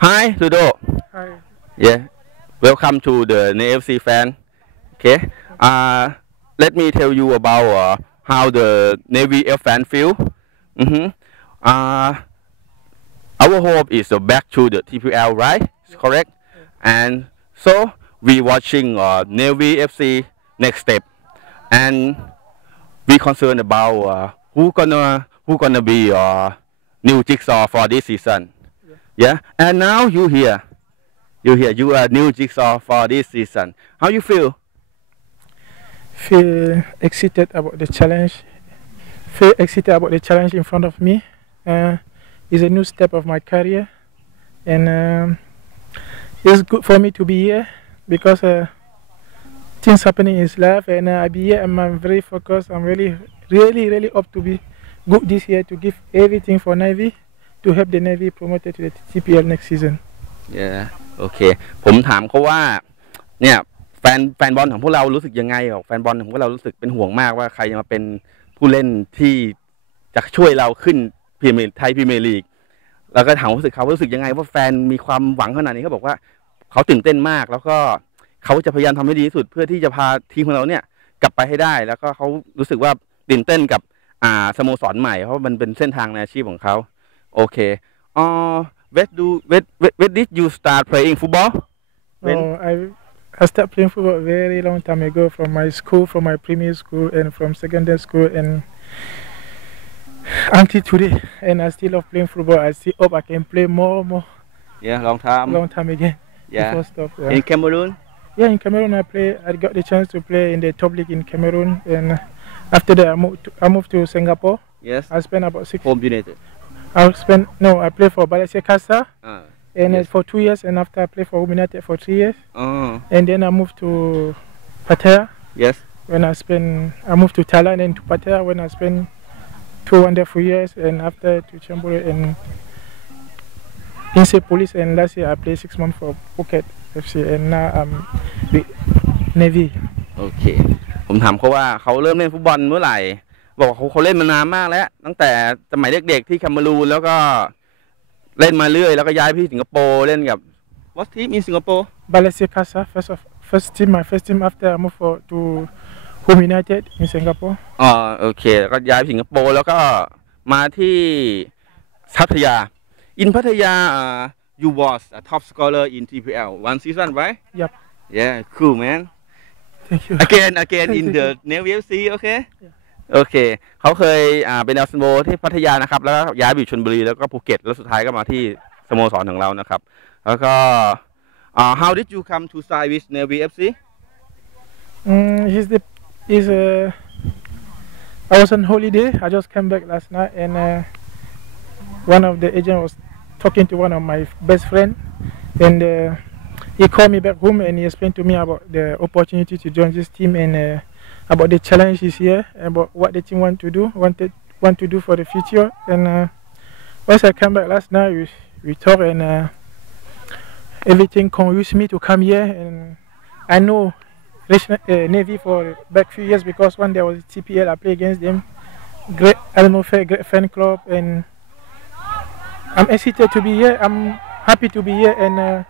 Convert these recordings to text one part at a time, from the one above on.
Hi, Ludo. Hi. Yeah, welcome to the NFC fan. Okay. Uh, let me tell you about uh, how the Navy F fan feel. Mm-hmm. Uh, our hope is uh, back to the TPL, right? It's correct. And so we watching uh, Navy FC next step, and we concerned about uh, who gonna who gonna be uh, new jigsaw for this season. Yeah, and now you here, you here, you are new jigsaw for this season. How you feel? Feel excited about the challenge. Feel excited about the challenge in front of me. Uh, it's a new step of my career, and um, it's good for me to be here because uh, things happening in life, and uh, I be here and I'm very focused. I'm really, really, really up to be good this year to give everything for Navy to help the Navy promoted to the TPL next season. Yeah โอเค ผมถามเขาว่า เนี่ย แฟนแฟนบอลของพวกเรารู้สึกยังไงบอกแฟนบอลของพวกเรารู้สึกเป็นห่วงมากว่าใครจะมาเป็นผู้เล่นที่จะช่วยเราขึ้นพรีเมียร์ไทยพรีเมียร์ลีกแล้วก็ถามรู้สึกเขารู้สึกยังไง ว่าแฟนมีความหวังขนาดนี้เขาบอกว่า เขาตื่นเต้นมาก แล้วก็เขาจะพยายามทำให้ดีที่สุด เพื่อที่จะพาทีมของเราเนี่ย กลับไปให้ได้ แล้วก็เขารู้สึกว่าตื่นเต้นกับอ่าสโมสรใหม่เพราะมันเป็นเส้นทางในอาชีพของเขา Okay. Uh, when do did you start playing football? When? No, I I started playing football very long time ago from my school, from my primary school, and from secondary school, and until today. And I still love playing football. I still hope I can play more, and more. Yeah, long time. Long time again. Yeah. Stuff, yeah. In Cameroon. Yeah, in Cameroon I play. I got the chance to play in the top league in Cameroon, and after that I moved. To, I moved to Singapore. Yes. I spent about six. Home United. I spent no. I played for Balenciaga Casa, อ่า and uh, Yes. for two years, and after I played for Home United for three years, อ๋อ and then I moved to Pattaya. yes when I spent I moved to Thailand and to Pattaya when I spent two wonderful years and after to Chambore and Inse Police and last year I played six months for Phuket FC and now I'm with Navy. โอเค ผมถามเขาว่าเขาเริ่มเล่นฟุตบอลเมื่อไหร่ บอกว่าเขาเขาเล่นมานานมากแล้ว ตั้งแต่สมัยเด็กๆที่แคมารูนแล้วก็เล่นมาเรื่อย แล้วก็ย้ายไปที่สิงคโปร์เล่นกับ What team in Singapore Balenciaga Casa first of first team my first team after I moved for to Home United in Singapore. อ๋อโอเคแล้วก็ย้ายไปสิงคโปร์แล้วก็มาที่พัทยา in พัทยา uh, you was a top scorer in TPL one season right Yep. yeah cool man Thank you. again again in the Navy FC โอเค โอเค เขาเคยอ่าเป็นดาวซันโบที่พัทยานะครับ แล้วก็ย้ายไปอยู่ชลบุรีแล้วก็ภูเก็ตแล้วสุดท้ายก็มาที่สโมสรของเรานะครับ แล้วก็อ่า how did you come to sign with Navy FC Mm, he's the he's uh, I was on holiday. I just came back last night, and uh, one of the agent was talking to one of my best friend, and uh, he called me back home and he explained to me about the opportunity to join this team and uh, about the challenges here, about what the team want to do, wanted want to do for the future. And uh, once I came back last night, we we talked and uh, everything convinced me to come here, and I know uh, Navy for back few years because when there was TPL, I played against them. Great atmosphere, great fan club, and I'm excited to be here. I'm happy to be here, and uh,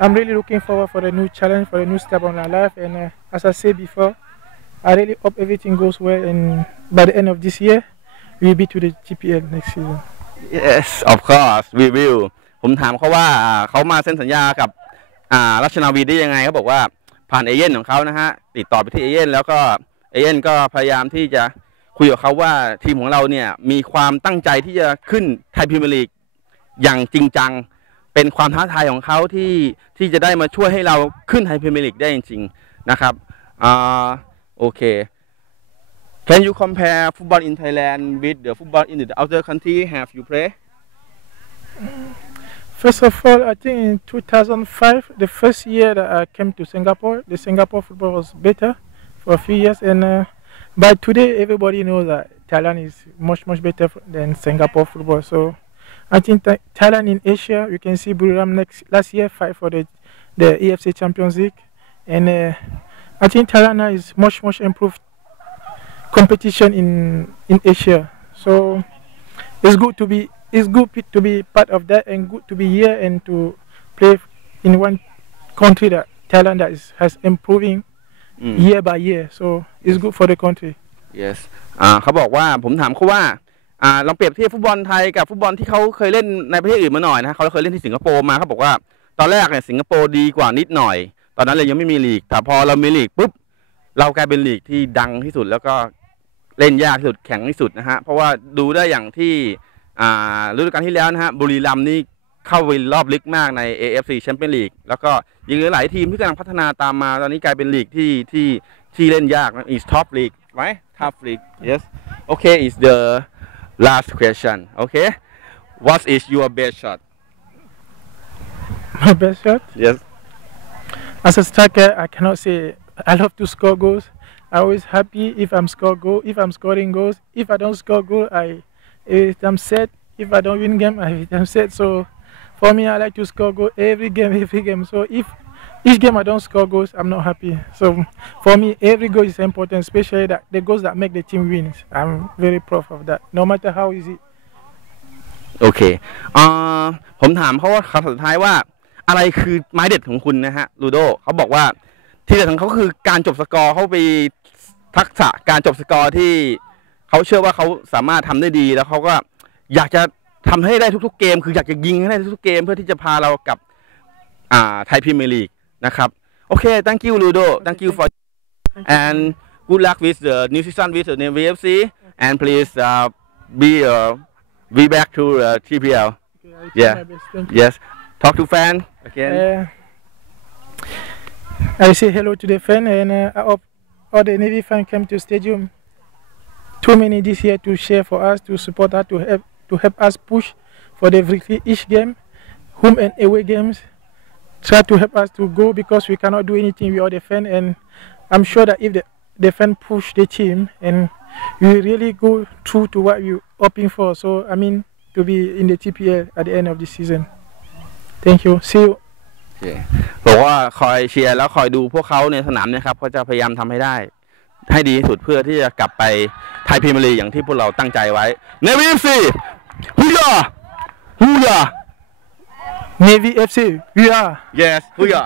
I'm really looking forward for a new challenge, for a new step on my life. And uh, as I said before, I really hope everything goes well, and by the end of this year, we'll be to the TPL next season. yes of course we will ผมถามเขาว่าเขามาเซ็นสัญญากับรัชนาวีได้ยังไงเขาบอกว่าผ่านเอเย่นของเขานะฮะติดต่อไปที่เอเย่นแล้วก็เอเย่นก็พยายามที่จะคุยกับเขาว่าทีมของเราเนี่ยมีความตั้งใจที่จะขึ้นไทยพรีเมียร์ลีกอย่างจริงจัง เป็นความท้าทายของเขาที่ที่จะได้มาช่วยให้เราขึ้นไทยพรีเมียร์ลีกได้จริงๆนะครับ Okay. Can you compare football in Thailand with the football in the other country have you played? First of all, I think in 2005, the first year that I came to Singapore, the Singapore football was better for a few years. And uh, but today, everybody knows that Thailand is much much better than Singapore football. So I think th Thailand in Asia, you can see Buriram next last year fight for the the EFC Champions League, and uh, I think Thailand now is much much improved competition in in Asia. So it's good to be it's good pe- to be part of that and good to be here and to play in one country that Thailand that is, has improving อืม year by year. So it's good for the country. yes อ่าเขาบอกว่าผมถามเขาว่าอ่าลองเปรียบเทียบฟุตบอลไทยกับฟุตบอลที่เขาเคยเล่นในประเทศอื่นมาหน่อยนะเขาเคยเล่นที่สิงคโปร์มาเขาบอกว่าตอนแรกเนี่ยสิงคโปร์ดีกว่านิดหน่อย ตอนนั้นเลยยังไม่มีลีกแต่พอเรามีลีกปุ๊บเรากลายเป็นลีกที่ดังที่สุดแล้วก็เล่นยากที่สุดแข็งที่สุดนะฮะเพราะว่าดูได้อย่างที่อ่าฤดูกาลที่แล้วนะฮะบุรีรัมย์นี่เข้าไปรอบลึกมากใน AFC Champions League แล้วก็ยังเหลือหลายทีมที่กำลังพัฒนาตามมา ตอนนี้กลายเป็นลีกที่ที่ที่เล่นยากนะ is top league right top league yes okay is the last question okay what is your best shot My best shot. yes As a striker, I cannot say I love to score goals. I'm always happy if I'm score goal. If I'm scoring goals, if I don't score goal, I if I'm sad. If I don't win game, I am sad. So for me, I like to score goal every game, every game. So if each game I don't score goals, I'm not happy. So for me, every goal is important, especially that the goals that make the team wins. I'm very proud of that. No matter how easy โอเคอ่าผมถามเขาว่าคำสุดท้ายว่า อะไรคือไม้เด็ดของคุณนะฮะลูโดเขาบอกว่าที่เด็ดของเขาคือการจบสกอร์เขาไปทักษะการจบสกอร์ที่เขาเชื่อว่าเขาสามารถทำได้ดีแล้วเขาก็อยากจะทำให้ได้ทุก ๆ เกม คืออยากจะยิงให้ได้ทุกๆเกม เพื่อที่จะพาเรากลับอ่าไทยพรีเมียร์ลีกนะครับโอเค thank you Ludo thank you for and good luck with the new season with the Navy FC and please uh, be uh, be back to uh, TPL Okay, I try Yeah. my best. Thank you. yes talk to fan again Uh, I say hello to the fan and uh, I hope all the Navy fans come to stadium. Too many this year to share for us, to support us, to help to help us push for the victory each game, home and away games. Try to help us to go because we cannot do anything without the fan and I'm sure that if the, the fan push the team and we really go through to what we're hoping for. So I mean to be in the TPL at the end of the season. Thank you. See you. โอเคบอกว่าคอยเชียร์แล้วคอยดูพวกเขาในสนามเนะครับเขาจะพยายามทำให้ได้ ให้ดีที่สุดเพื่อที่จะกลับไปไทยพรีเมียร์ลีกอย่างที่พวกเราตั้งใจไว้เนวิฟซีฮูยาฮูยา Navy FC, we are. yes ฮูยา